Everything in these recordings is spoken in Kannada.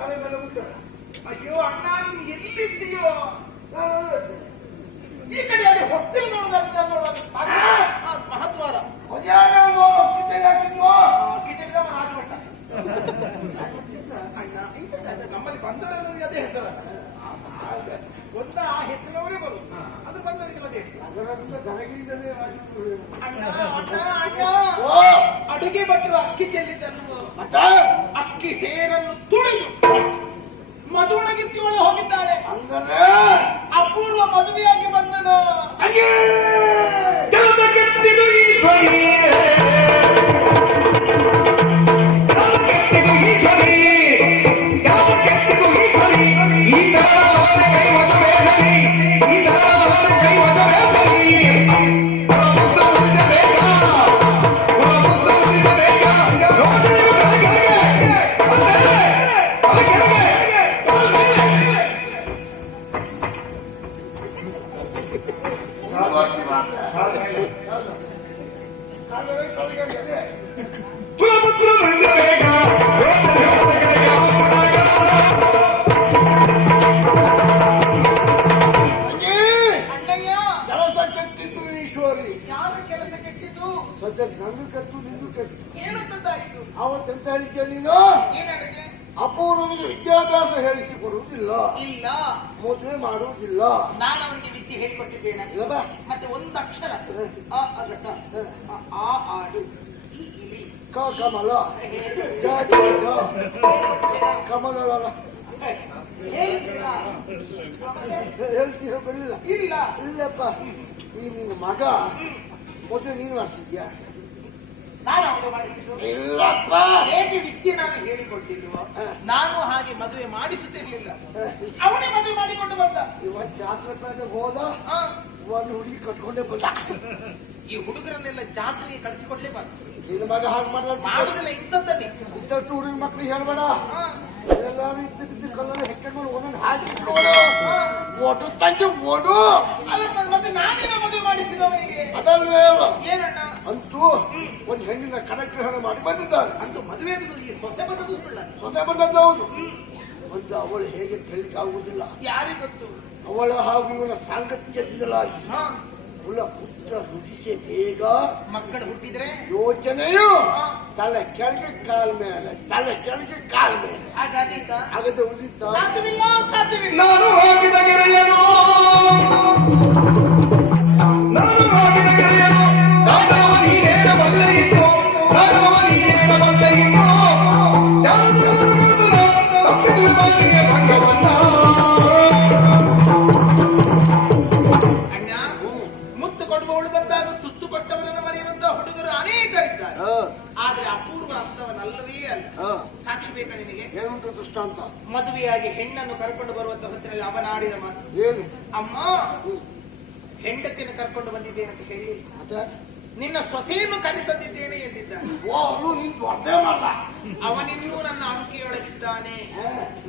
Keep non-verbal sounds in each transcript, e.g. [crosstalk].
ತಲೆ ಮೇಲೆ ಕೂತಾರೆ ಅಯ್ಯೋ ಅಣ್ಣ ನೀನು ಎಲ್ಲಿದ್ದೀಯೋ? ಈ ಕಡೆ ಅಲ್ಲಿ ಹೊಸ್ತಿಲ್ ನೋಡಿದ ನೋಡೋದು ಮಹತ್ವಾರ ಕಿಚಡಿದವ ರಾಜಮಠ ನಮ್ಮಲ್ಲಿ ಬಂದವರಿಗೆ ಹೆಸರ. ಒಂದ ಆ ಹೆಸರವರೇ ಬರುದು. ಅದು ಬಂದವರಿಗೆ ಅದೇ ಅಣ್ಣ ಅಣ್ಣ ಅಣ್ಣ. ಅಡುಗೆ ಭಟ್ರು ಅಕ್ಕಿ ಚೆಲ್ಲಿದ್ದನ್ನು ಈಶ್ವರಿ ಯಾರ ಕೆಲಸ ಕೆಟ್ಟಿದ್ದು? ಸದ್ಯ ನಂದು ಕೆಟ್ಟು ನಿಂದು ಕೆಟ್ಟು. ಅವ ಅವತ್ತೆಂತ ಹೇಳಿದ್ದೆ ನೀನು? ಅಪೂರ್ವನಿಗೆ ವಿದ್ಯಾಭ್ಯಾಸ ಹೇಳಿಸಿಕೊಡುವುದಿಲ್ಲ ಇಲ್ಲ. ಮದುವೆ ಮಾಡುವುದಿಲ್ಲ. ನಾನು ಅವನಿಗೆ ವಿದ್ಯೆ ಹೇಳಿಕೊಟ್ಟಿದ್ದೇನೆ. ಮತ್ತೆ ಒಂದು ಅಕ್ಷರ. ಅ, ಆ ಆಡು ಈ ಇಲಿ. ಕ ಕಮಲ. ಕಮಲ ಹೇಳ್ತೀರಾ ಹೇಳ್ತೀರಾ ಇಲ್ಲ. ಇಲ್ಲಪ್ಪ. ಈ ನಿನ್ನ ಮಗ? ಮೊದಲು ನೀನು ಮಾಡಿಸಿದ್ಯಾ ನಾನು ಅವನು ಮಾಡಿದ್ದು ಇಲ್ಲಪ್ಪ! ಹೇಗೆ ವಿದ್ಯೆ ನಾನು ಹೇಳಿಕೊಟ್ಟಿಲ್ವೋ ನಾನು ಹಾಗೆ ಮದುವೆ ಮಾಡಿಸುತ್ತಿರ್ಲಿಲ್ಲ. ಅವನೇ ಮದುವೆ ಮಾಡಿಕೊಂಡು ಬಂದ. ಇವತ್ತು ಜಾತ್ರೆ ಹೋದ? ಒಂದು ಹುಡುಗಿ ಕಟ್ಕೊಂಡೇ ಬಂದ. ಈ ಹುಡುಗರನ್ನೆಲ್ಲ ಜಾತ್ರೆಗೆ ಕಳಿಸಿಕೊಡ್ಲೇಬಾರ್ದು ನಿನ್ನ ಮಗ ಹಾಗೆ ಮಾಡ್ಲಕ್ಕೆ ಮಾಡುದಿಲ್ಲ ಇಂಥದ್ದನ್ನೇ ಇದ್ದಷ್ಟು ಹುಡುಗಿ ಮಕ್ಳಿಗೆ ಹೇಳ್ಬೇಡ. ಎಲ್ಲಾರು ಇದ್ದ ಬಿದ್ದ ಕಲ್ಲನ್ನು ಹೆಕ್ಕೊಂಡು ಒಂದೊಂದು ಹಾಕಿ ಓಡು ತಂದು ಓಡು. ಅಲ್ಲ ಮತ್ತೆ ನಾನೇನ ಮದುವೆ ಮಾಡಿಸಿದವನಿಗೆ. ಅದಲ್ಲೇ. ಏನಣ್ಣ? ಅಂತೂ ಒಂದು ಹೆಣ್ಣಿನ ಕರೆಕ್ಟ್ ಹಣ ಮಾಡಿ ಬಂದಿದ್ದಾರೆ. ಅಂತೂ ಮದುವೆ ಈ ಸೊಸೆ ಬಂದದ್ದು ಸುಳ್ಳ. ಮೊನ್ನೆ ಬಂದದ್ದು ಹೌದು. ಒಂದು ಅವಳು ಹೇಗೆ ತಿಳಿಕೆ ಆಗುವುದಿಲ್ಲ ಯಾರಿಗೆ ಗೊತ್ತು? ಅವಳ ಹಾಗೂ ಇವನ ಸಾಂಗತ್ಯದಿಂದಲಾಗಿ ಹಾ. ಕುಲ ಪುತ್ರ ರುಚಿಸೆ ಬೇಗ ಮಕ್ಕಳು ಹುಟ್ಟಿದ್ರೆ? ಯೋಚನೆಯು. ತಲೆ ಕೆಳಗೆ ಕಾಲ್ ಮೇಲೆ ತಲೆ ಕೆಳಗೆ ಕಾಲ್ ಮೇಲೆ. ಆಗದೆ ಉಳಿದಿತ್ತ ಸಾಧ್ಯವಿಲ್ಲ ಸಾಧ್ಯವಿಲ್ಲ. ನಾನು ಹೋಗಿದ ಬೇಕಾ ನಿನಗೆ ಏನುಂಟು ದೃಷ್ಟಾಂತ? ಮದುವೆಯಾಗಿ ಹೆಣ್ಣನ್ನು ಕರ್ಕೊಂಡು ಬರುವಂತ ಹೊತ್ತಿನಲ್ಲಿ ಅವನಾಡಿದ ಮಾತು. ಏನು? ಅಮ್ಮ ಹೆಂಡತಿನ ಕರ್ಕೊಂಡು ಬಂದಿದ್ದೇನೆ ಅಂತ ಹೇಳಿ. ಮತ್ತೆ? ನಿನ್ನ ಸೊಸೆಯನ್ನು ಕರೆ ತಂದಿದ್ದೇನೆ ಎಂದಿದ್ದ ಓ ಅವಳು ನೀನ್ ದೊಡ್ಡೇ ಮಾಡ ಅವನಿನ್ನೂ ನನ್ನ ಅಂಕೆಯೊಳಗಿದ್ದಾನೆ.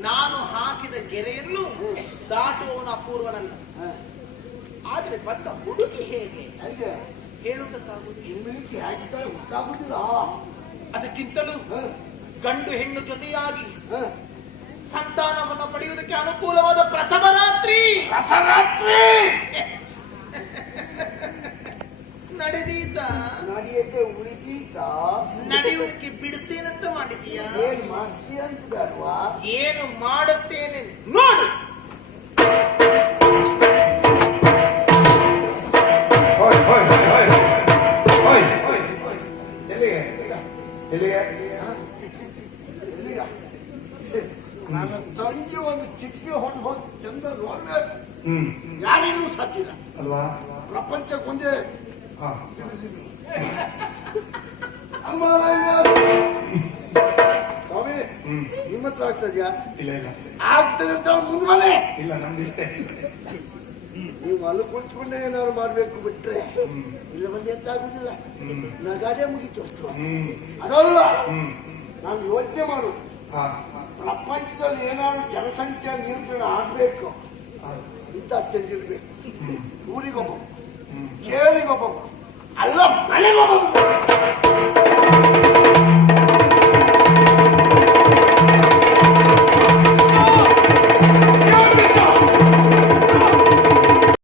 ನಾನು ಹಾಕಿದ ಗೆರೆಯನ್ನು ದಾಟುವವನ ಅಪೂರ್ವನಲ್ಲ. ಆದ್ರೆ ಬಂದ ಹುಡುಗಿ ಹೇಗೆ? ಹೇಳುವುದಕ್ಕಾಗುದಿಲ್ಲ ಅದಕ್ಕಿಂತಲೂ ಗಂಡು ಹೆಣ್ಣು ಜೊತೆಯಾಗಿ. ಸಂತಾನವನ್ನು ಪಡೆಯುವುದಕ್ಕೆ ಅನುಕೂಲವಾದ ಪ್ರಥಮ ರಾತ್ರಿ. ರಸರಾತ್ರಿ ನಡೆದೀತ. ನಡೆಯಕ್ಕೆ ಉಳಿದೀತ. ನಡೆಯುವುದಕ್ಕೆ ಬಿಡುತ್ತೇನಂತ ಮಾಡಿದೀಯಾ? ಏನು ಮಾಡ್ತೀಯ ಏನು ಮಾಡುತ್ತೇನೆ? ನೋಡು. ನನ್ನ ತಂಗಿ ಒಂದು ಚಿಟಿಕೆ ಹೊಂದು ಹೋಗಿ ಚಂದ ನೋಡ್ಬೇಕು. ಯಾರಿಗೂ ಸಾಧ್ಯ ಅಲ್ವಾ? ಪ್ರಪಂಚ ಒಂದೇ ಹಾ. [laughs] ಅಮ್ಮ ಸ್ವಾಮಿ ನಿಮ್ಮ ಹತ್ರ ಆಗ್ತದ್ಯಾ ಇಲ್ಲ ಇಲ್ಲ. ಆಗ್ತದೆ ಅಂತ ಮುಂದೆ ಮನೆ ಇಲ್ಲ ನಮ್ದಿಷ್ಟೇ ನೀವು ಅಲ್ಲಿ ಕುಳಿತುಕೊಂಡೆ ಏನಾದ್ರು ಮಾಡ್ಬೇಕು ಬಿಟ್ರೆ ಇಲ್ಲ ಬಂದು ಎಂತ ಆಗುದಿಲ್ಲ. ನಗಾದೆ ಮುಗೀತು. ಅಷ್ಟು ಅದಲ್ಲ. ನಾವು ನಾನು ಯೋಚನೆ ಮಾಡು ಹಾ. ಪ್ರಪಂಚದಲ್ಲಿ ಏನಾದ್ರು ಜನಸಂಖ್ಯೆ ನಿಯಂತ್ರಣ ಆಗಬೇಕು. ಇಂಥ ಚಂದಿರಬೇಕು ಊರಿಗೊಬ್ಬ. ಕೇರಿಗೊಬ್ಬ. ಅಲ್ಲ ಮನೆಗೊಬ್ಬ.